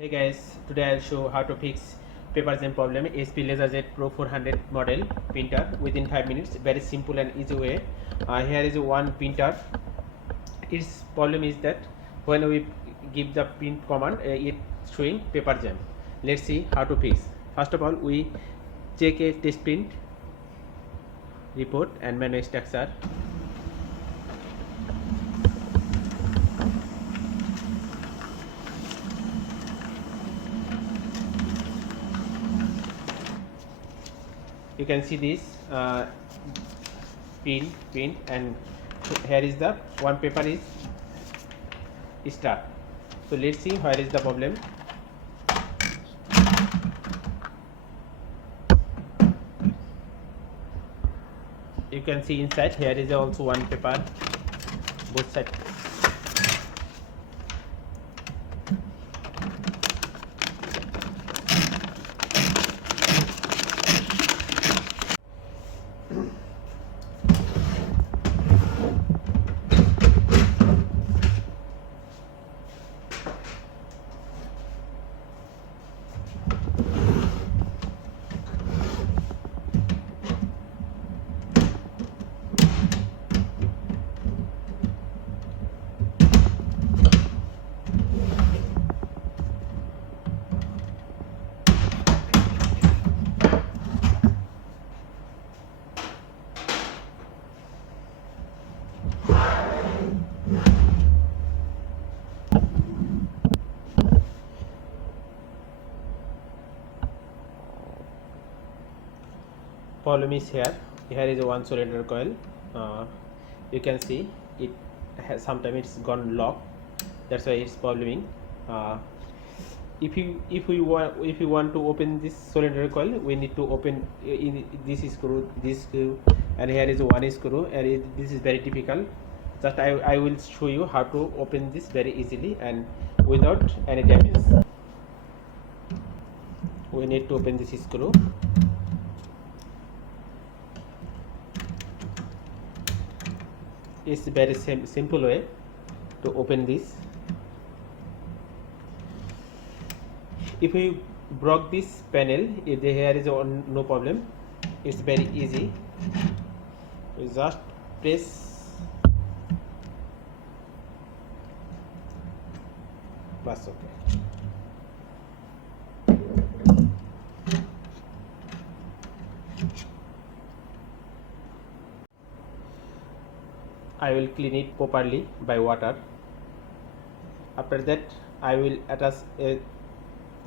Hey guys, today I'll show how to fix paper jam problem HP Laserjet Pro 400 model printer within 5 minutes. Very simple and easy way. Here is one printer. Its problem is that when we give the print command, it's showing paper jam. Let's see how to fix. First of all, we check a test print report and manual structure. You can see this print and here is the one paper is stuck. So let's see where is the problem. You can see inside here is also one paper, both sides. Problem is here is a one cylinder coil. You can see it has sometimes it's gone locked, that's why it's probleming. If you want to open this cylinder coil, we need to open this screw, and here is one screw, and this is very difficult. Just I will show you how to open this very easily and without any damage. We need to open this screw. It's very simple way to open this. If we broke this panel, if the hair is on, no problem. It's very easy. We just press. That's okay. I will clean it properly by water. After that, I will attach a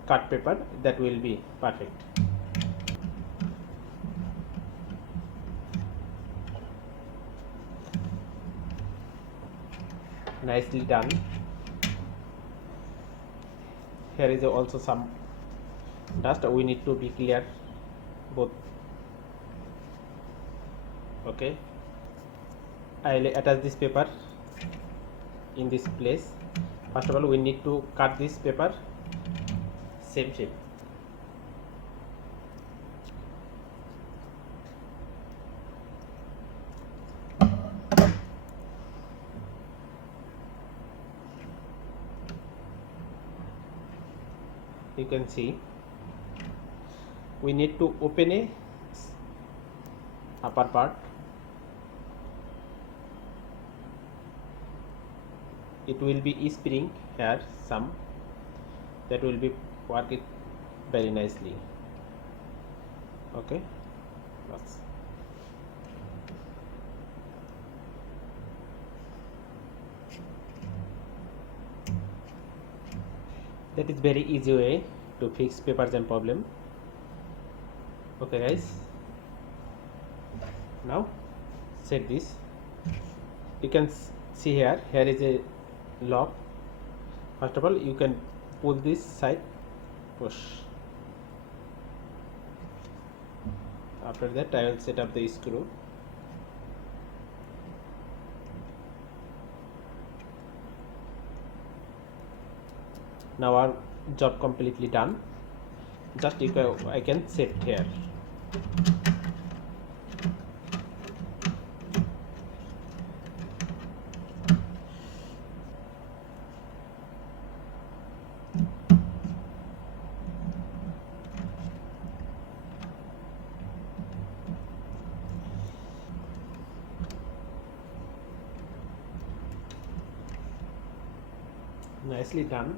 cut paper, that will be perfect. Nicely done. Here is also some dust. We need to be clear both. Okay, I will attach this paper in this place. First of all, we need to cut this paper same shape. You can see we need to open a upper part. It will be spring here some, that will be work it very nicely. Okay, that's that is very easy way to fix paper jam problem. Okay guys, now set this. You can see here is a lock. First of all, you can pull this side, push. After that, I will set up the screw. Now our job completely done. Just I can set here. Nicely done.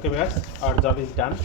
Okay, guys, our job is done.